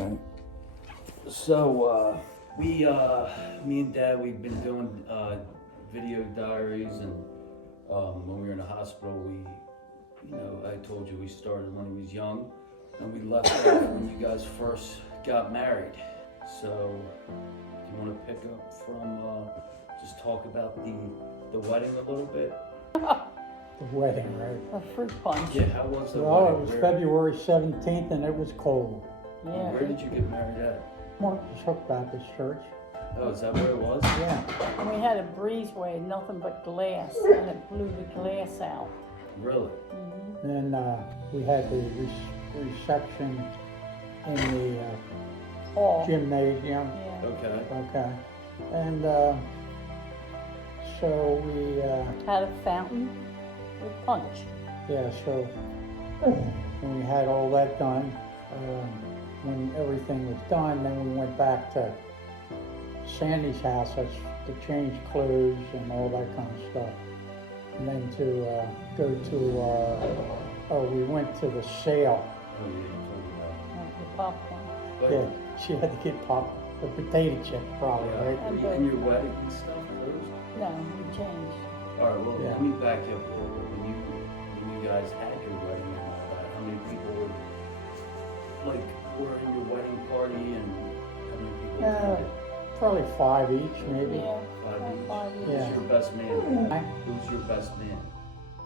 Alright. So, me and Dad, we've been doing video diaries, and when we were in the hospital, I told you we started when he was young, and we left off when you guys first got married. So, do you want to pick up from, just talk about the wedding a little bit? The wedding, right? A fruit punch. Yeah, how was the Well, wedding? it was February 17th and it was cold. Yeah. Where did you get married at? Marcus Hook Baptist Church. Oh, is that where it was? Yeah. And we had a breezeway, nothing but glass, and it blew the glass out. Really? Mm-hmm. Then we had the reception in the Hall. gymnasium. Yeah. Okay. Okay. And so we, Had a fountain with punch. yeah, so when we had all that done, when everything was done, then we went back to Sandy's house to change clothes and all that kind of stuff. And then to go to we went to the sale. Oh, yeah, you told me that. The popcorn. But, Yeah, she had to get the potato chip probably, yeah. right? And your wedding and stuff, those? No, we changed. All right, well, Yeah. let me back you up a little bit. When you guys had your wedding and all that, how many people were in your wedding party, and how many people attended? Probably 5 each, maybe. Yeah. Five each? Five each. Yeah. Who's your best man? Hi, Who's your best man?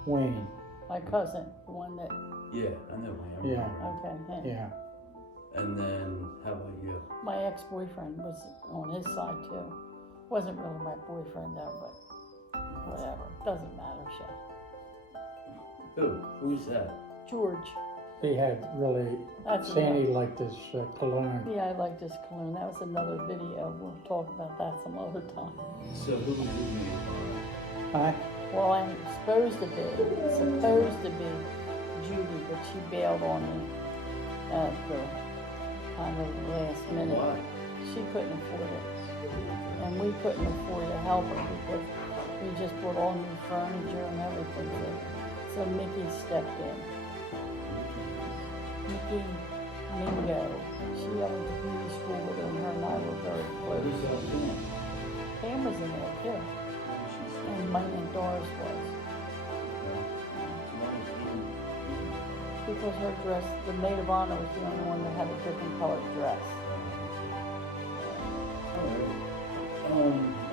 Wayne. My cousin, the one that, Yeah, I know him. Yeah. okay, him. Yeah. And then, how about you? My ex-boyfriend was on his side too. Wasn't really my boyfriend though, but whatever, doesn't matter, so. Who's that? George. They had really, That's Sandy liked this cologne. Yeah, I like this cologne. That was another video. We'll talk about that some other time. So who was your man? Hi. Well, I'm supposed to be Judy, but she bailed on me at the kind of last minute. Why? She couldn't afford it. And we couldn't afford to help her because we just bought all new furniture and everything. So Mickey stepped in. Mickey Mingo. She went to beauty school with her, and her and I were very close. Who's that man? Pam was in there too. And my Aunt Doris was. Because her dress, the maid of honor was the only one that had a different colored dress.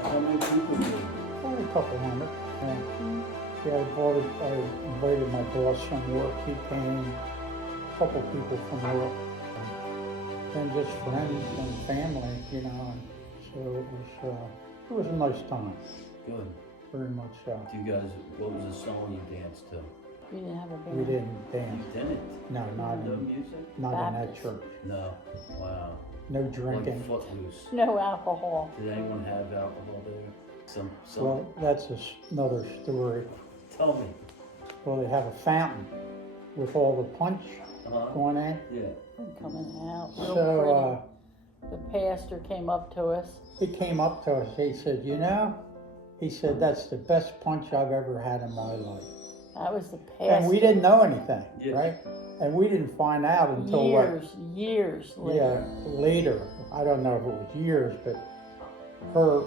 How many people did you? Only a couple hundred. Yeah, I invited my boss from work. He came, a couple people from work. And just friends and family, you know. And so it was a nice time. Good. Very much so. Do you guys, what was the song you danced to? We didn't have a band. We didn't dance. You didn't? No, not No in music? that Baptist. church. No. Wow. No Like drinking. Footloose. No alcohol. Did anyone have alcohol there? Some. Well, that's another story. Tell me. Well, they have a fountain with all the punch going in. Yeah. Coming out. Real So pretty. The pastor came up to us. he came up to us. He said, he said, that's the best punch I've ever had in my life. That was the pastor. And we didn't know anything, Yeah. right? And we didn't find out until years later. Yeah, later. I don't know if it was years, but her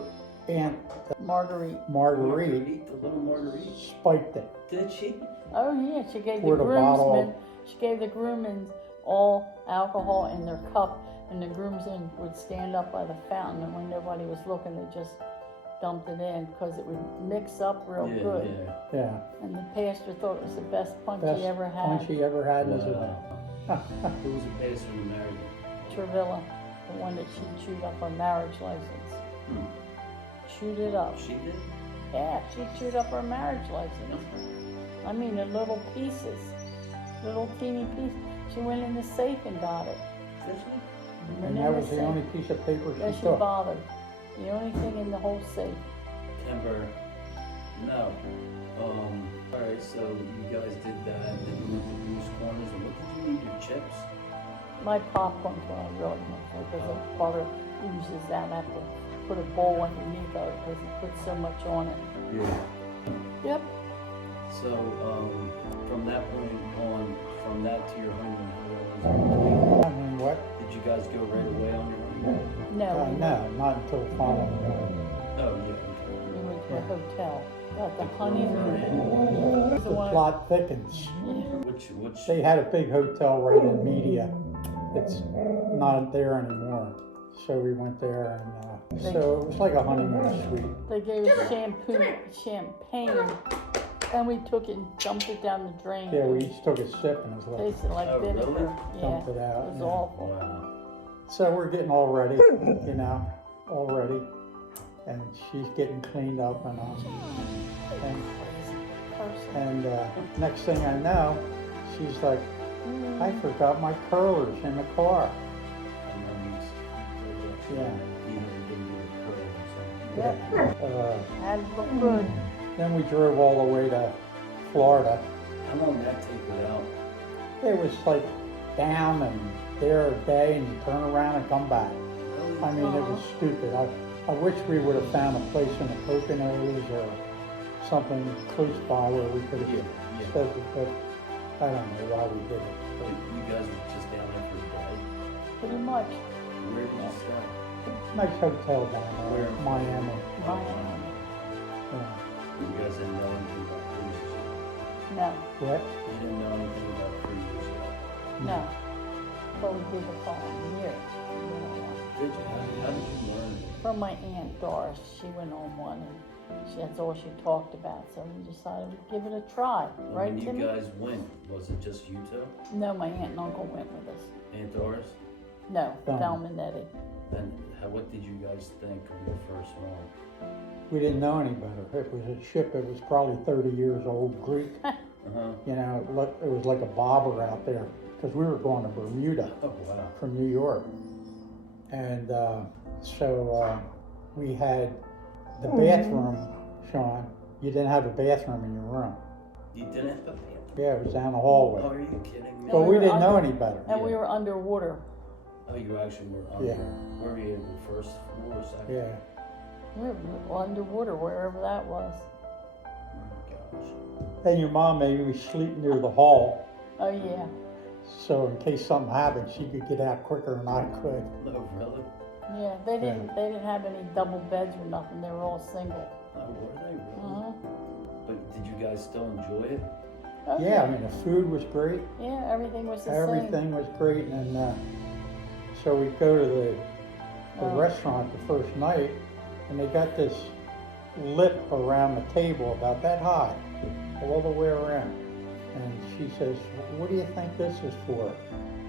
aunt Marguerite. Marguerite The little Marguerite. spiked it. Did she? Oh yeah, she gave the Poured a bottle groomsmen. She gave the groomsmen all alcohol in their cup, and the groomsmen would stand up by the fountain, and when nobody was looking, they just dumped it in because it would mix up real good. Yeah. Yeah, And the pastor thought it was the best punch best he ever had. punch he ever had was Wow. Who was the pastor who married you? Travilla, the one that she chewed up her marriage license. Chewed it up. She did? Yeah, she chewed up her marriage license. I mean, in little pieces, little teeny pieces. She went in the safe and got it. Did she? and that was the only piece of paper that she she took. bothered. The only thing in the whole safe. Timber. No. Alright, so you guys did that, then you went to Bruce Corners, and what did you need, your chips? My popcorn's what I really want because the butter oozes out. I have to put a bowl underneath of it because he puts so much on it. Yeah. Yep. So, from that point on, from that to your honeymoon, how long was it? I mean, And what? Did you guys go right away on your honeymoon? No, No, not until the following morning. Oh, we went to a Yeah. hotel, got the honeymoon. Yeah. The plot thickens. Yeah. Which, They had a big hotel right in Media. It's not there anymore. So we went there, and so it was like a honeymoon suite. They gave us champagne, and we took it and dumped it down the drain. Yeah, we each took a sip and it was like, Tasted like Oh, vinegar. really? Yeah, dumped it out. it was yeah. awful. wow. So we're getting all ready, all ready. And she's getting cleaned up and Person. and next thing I know, she's like, I forgot my curlers in the car. And then he's, Yeah. you didn't do the curl or something. Yep, had to look good. Then we drove all the way to Florida. How long did that take without? It was like down and there a day and you turn around and come back. I mean, it was stupid. I wish we would have found a place in the Poconos or something close by where we could have Yeah. said it, but I don't know why we did it. But you guys were just down there for a day? Pretty much. Where did you stay? Nice hotel down there, Where? Miami. Miami. Yeah. You guys didn't know anything about cruises yet? No, What? You didn't know anything about cruises yet? no. But we did the following year. Did you? How did you learn it? From my Aunt Doris, she went on one, and that's all she talked about. So we decided to give it a try, And right, when you Timmy? guys went, was it just you two? No, my aunt and uncle went with us. Aunt Doris? No, Thelma. Thelma and Eddie. And what did you guys think of your first one? We didn't know any better. It was a ship that was probably 30 years old, Greek. Uh-huh. You know, it was like a bobber out there because we were going to Bermuda Oh, wow. from New York. And so we had the bathroom, Sean. You didn't have a bathroom in your room. You didn't have a bathroom? Yeah, it was down the Oh, hallway. are you kidding me? But we were didn't know under- any better. And we were underwater. Oh, you actually were under. Yeah. Were you the first floor or second? Yeah. We were underwater, wherever that was. Oh, gosh. And your mom made me sleep near the hall, Oh, yeah. so in case something happened, she could get out quicker than I could. Oh, really? Yeah, they didn't have any double beds or nothing. They were all single. Oh, were they really? Uh-huh. But did you guys still enjoy it? Oh, Yeah, I mean, the food was great. Yeah, everything was the Everything was great, and so we go to the Oh. restaurant the first night, and they got this lip around the table about that high, all the way around. And she says, "What do you think this is for?"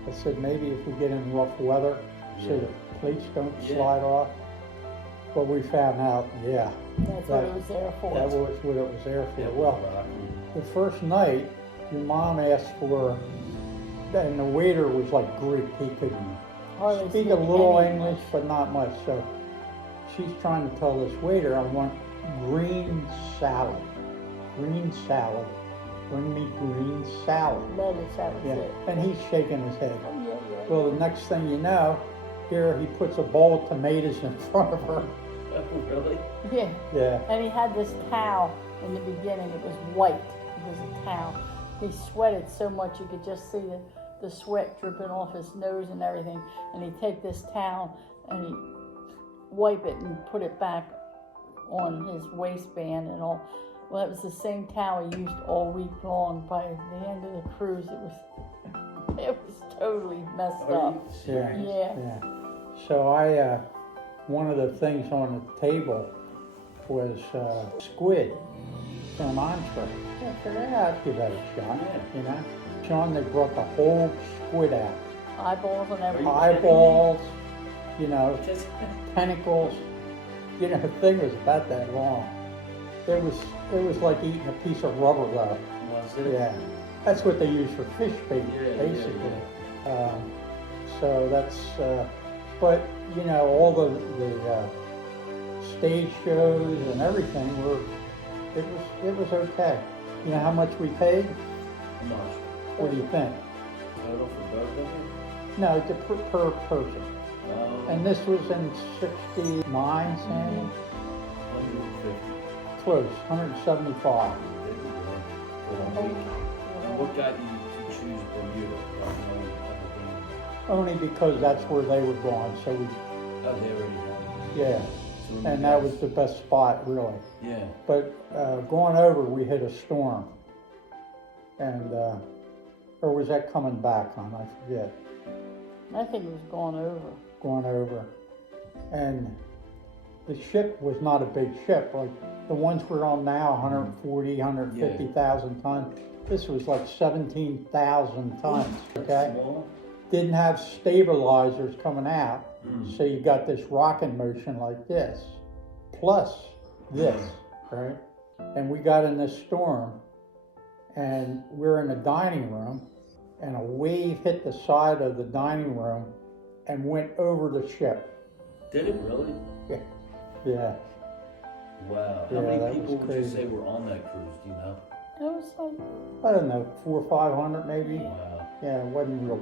I said, "Maybe if we get in rough weather, so Yeah. the plates don't Yeah. slide off." But we found out, yeah, same. That's what it was there for. that was what it was there for. Yeah, Well, rocking. the first night, your mom asked for, and the waiter was like Greek. He could Hardly speak a little any English, but not much. So she's trying to tell this waiter, I want green salad. Green salad. Bring me green salad. Lettuce, that was Yeah. it. And he's shaking his head. Oh, yeah, yeah. Well, the next thing you know, here he puts a bowl of tomatoes in front of her. Oh, really? Yeah. Yeah. And he had this towel in the beginning. It was white. It was a towel. He sweated so much you could just see the sweat dripping off his nose and everything. And he'd take this towel and he'd wipe it and put it back on his waistband and all. Well, it was the same towel he used all week long. By the end of the cruise, it was totally messed Are up. you Yeah. serious? Yeah. Yeah. So one of the things on the table was squid from entree. I figured, I'd give that a shot, you know. Sean, they brought the whole squid out. Eyeballs and everything. Eyeballs, you know, Just, tentacles. You know, the thing was about that long. It was like eating a piece of rubber though. was it? Yeah. That's what they use for fish bait, Yeah, basically. So that's, but you know, all the stage shows and everything it was okay. You know how much we paid? How much? What do you think? Total for both of you? No, it's per person. And this was in 69, Sandy? 150. Close, 175. For 1 week. And what got you to choose Bermuda? Not knowing everything? only because that's where they were going, so we, Oh, they already have yeah, it. So when and you that guys- was the best spot, really. Yeah. But going over, we hit a storm, and or was that coming back on? I forget. I think it was going over. Going over, and the ship was not a big ship like the ones we're on now, 140, 150,000 tons. This was like 17,000 tons. Okay, Smaller? didn't have stabilizers coming out, Mm. so you got this rocking motion like this, plus this, right? And we got in this storm, and we're in the dining room, and a wave hit the side of the dining room and went over the ship. Did it really? Yeah, Wow. Yeah, How many that people was would you crazy. say were on that cruise? Do you know? It was like, I don't know, 400 or 500 maybe. Wow. Yeah, it wasn't a real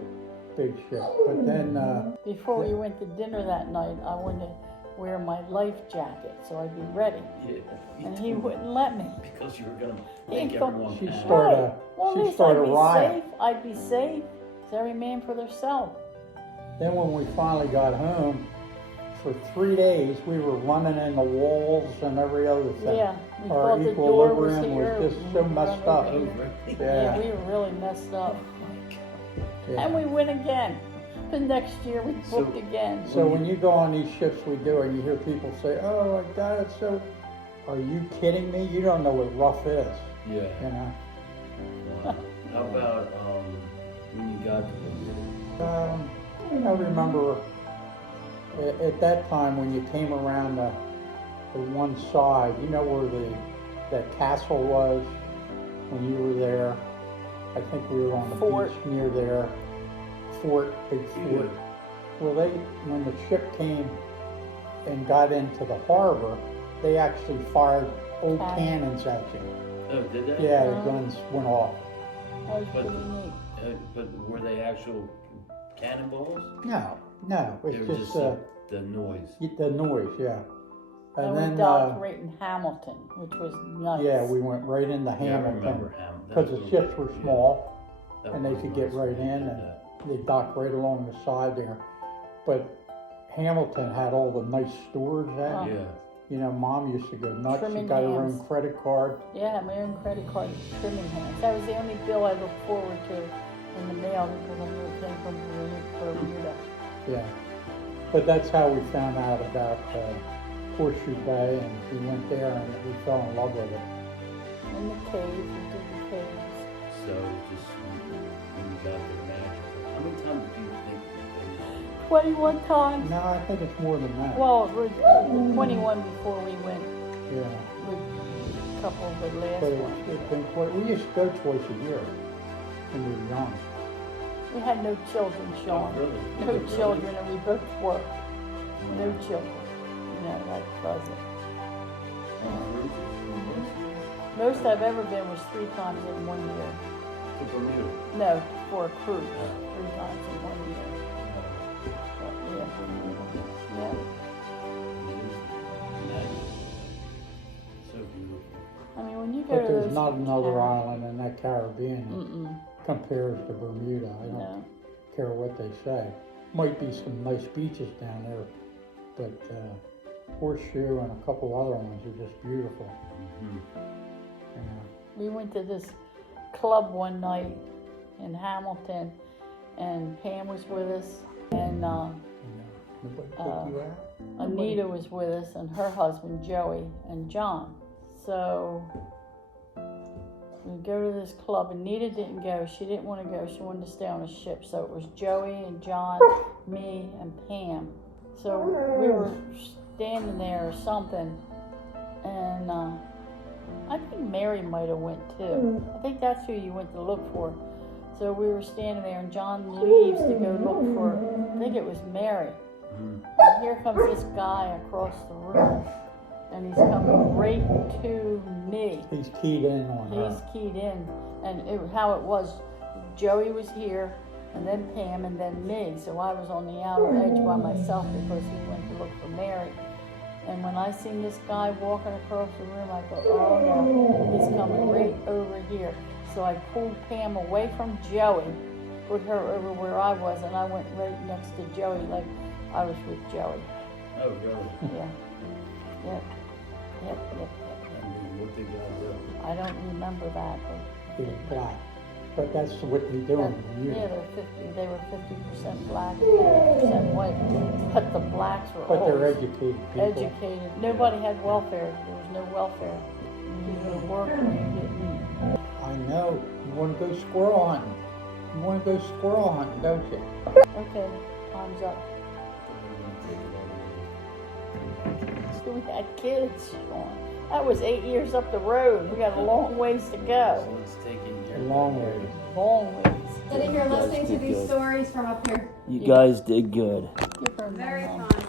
big ship. But then, before we went to dinner that night, I wanted to wear my life jacket so I'd be ready. Yeah. And he wouldn't let me. Because you were gonna He make thought- everyone She mad. started- Well, at she least started I'd be a riot. safe. I'd be safe. It's every man for themselves. then when we finally got home, for 3 days we were running in the walls and every other thing. Yeah, we Our thought the door was equilibrium here. was just we so would messed run up. over Oh, here. really? Yeah, Yeah. we were really messed up. Yeah. And we went again. The next year we So- booked again. So when you go on these ships we do, and you hear people say, "Oh my God, it's so," are you kidding me? You don't know what rough is, Yeah. you know. Wow. How about when you got to Bermuda? I remember at that time when you came around the one side, you know where that castle was when you were there. I think we were on the Fort. beach near there. Fort, big fort. Well, when the ship came and got into the harbor, they actually fired old cannons at you. Oh, did they? Yeah, the guns went off. That was But- pretty neat. But were they actual cannonballs? No, They it's were just the noise. the noise, yeah. And And we then, docked right in Hamilton, which was nice. yeah, we went right into Yeah, I remember Hamilton Ham. because the ships were small That and they was could get nice right when you in did and that. they docked right along the side there. But Hamilton had all the nice stores there. Oh. Yeah. You know, Mom used to go nuts. She Trimming got her hands. own credit card. Yeah, my own credit card, trimming hands. That was the only bill I looked forward to in the mail because I knew it came from Bermuda. Yeah. But that's how we found out about Horseshoe Bay, and we went there and we fell in love with it. In the caves, we did the caves. So just when you got there, magical. How many times do you think you 21 times. No, I think it's more than that. Well, it was 21 before we went Yeah. with a couple of the last But ones. it's been quite, we used to go twice a year when we were young. We had no children, Sean. Oh, really? No Really? children, and we both worked. No children. No, that doesn't. Most I've ever been was 3 times in 1 year. To Bermuda. No, for a cruise. 3 times in 1 year. But yeah, yeah. So beautiful. I mean, when you go But to there's those not another Caribbean- island in that Caribbean that Mm-mm. compares to Bermuda. I don't No. care what they say. Might be some nice beaches down there, but Horseshoe and a couple other ones are just beautiful. Mhm. You know. We went to this club one night in Hamilton, and Pam was with us, and You know. Nobody take you out? Anita was with us, and her husband Joey and John. So we go to this club. Anita didn't go. She didn't want to go. She wanted to stay on a ship. So it was Joey and John, me and Pam. So we were standing there or something, and I think Mary might have went too. I think that's who you went to look for. So we were standing there, and John leaves to go look for, I think it was Mary. Mhm. And here comes this guy across the room, and he's coming right to me. He's keyed in on He's her. keyed in, and how it was, Joey was here, and then Pam, and then me. So I was on the outer edge by myself because he went to look for Mary. And when I seen this guy walking across the room, I thought, oh no, he's coming right over here. So I pulled Pam away from Joey, put her over where I was, and I went right next to Joey, like I was with Joey. Oh, really? Yeah. Yep. Yep. I mean, what did y'all do? I don't remember that, but. It was black. But that's what they do in the Yeah, unit. they were 50% black, 50% white, but the blacks were But they're always educated people. educated. Nobody had welfare, there was no welfare. You go to work and you didn't. I know. You want to go squirrel hunting. You want to go squirrel hunting, don't you? Okay, time's up. So we had kids, Sean. That was 8 years up the road. We got a long ways to go. So it's taking your Long ways. Long ways. Sitting here listening to these stories from up here. You guys did good. Give her a Very mom. fun.